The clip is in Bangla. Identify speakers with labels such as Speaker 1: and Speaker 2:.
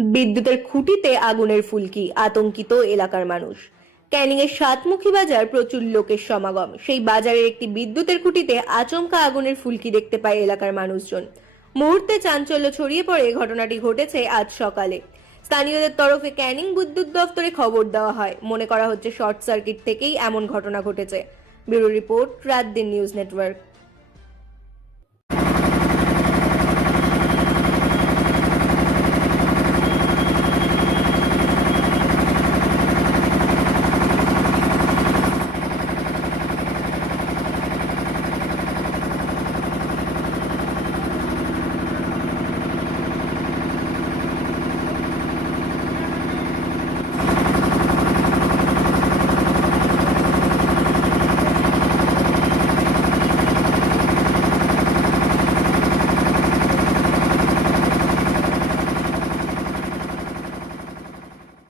Speaker 1: বিদ্যুতের খুঁটিতে আগুনের ফুলকি, আতঙ্কিত এলাকার মানুষ। ক্যানিং এর সাতমুখী বাজার প্রচুর লোকের সমাগম। সেই বাজারের একটি বিদ্যুতের খুঁটিতে আচমকা আগুনের ফুলকি দেখতে পায় এলাকার মানুষজন। মুহূর্তে চাঞ্চল্য ছড়িয়ে পড়ে, ঘটনাটি ঘটেছে আজ সকালে। স্থানীয়দের তরফে ক্যানিং বিদ্যুৎ দফতরে খবর দেওয়া হয়। মনে করা হচ্ছে শর্ট সার্কিট থেকেই এমন ঘটনা ঘটেছে। ব্যুরো রিপোর্ট রাত দিন নিউজ নেটওয়ার্ক।